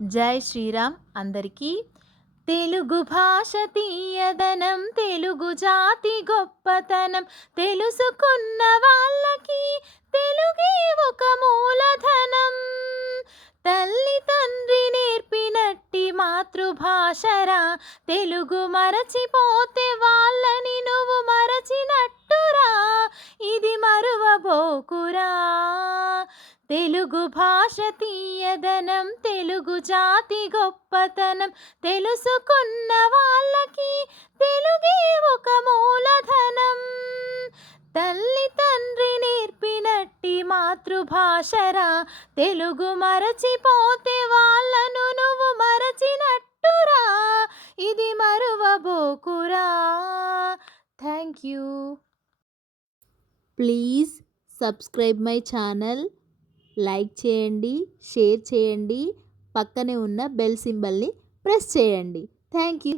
జై శ్రీరామ్ అందరికీ. తెలుగు భాష తీయదనం, తెలుగు జాతి గొప్పతనం, తెలుసుకున్న వాళ్ళకి తెలుగే ఒక మూలధనం. తల్లి తండ్రి నేర్పినట్టి మాతృభాషరా, తెలుగు మరచిపోతే వాళ్ళని నువ్వు మరచినట్టురా, ఇది మరువబోకురా. తెలుగు భాష తీయదనం, తెలుగు జాతి గొప్పతనం, తెలుసుకున్న వాళ్ళకి తెలుగే ఒక మూలధనం. తల్లి తండ్రి నేర్పినట్టి మాతృభాషరా, తెలుగు మరచిపోతే వాళ్ళను నువ్వు మరచినట్టురా, ఇది మరువబోకురా. Thank you. Please subscribe my channel. Like చేయండి, షేర్ చేయండి, పక్కనే ఉన్న బెల్ సింబల్ని ప్రెస్ చేయండి. Thank you.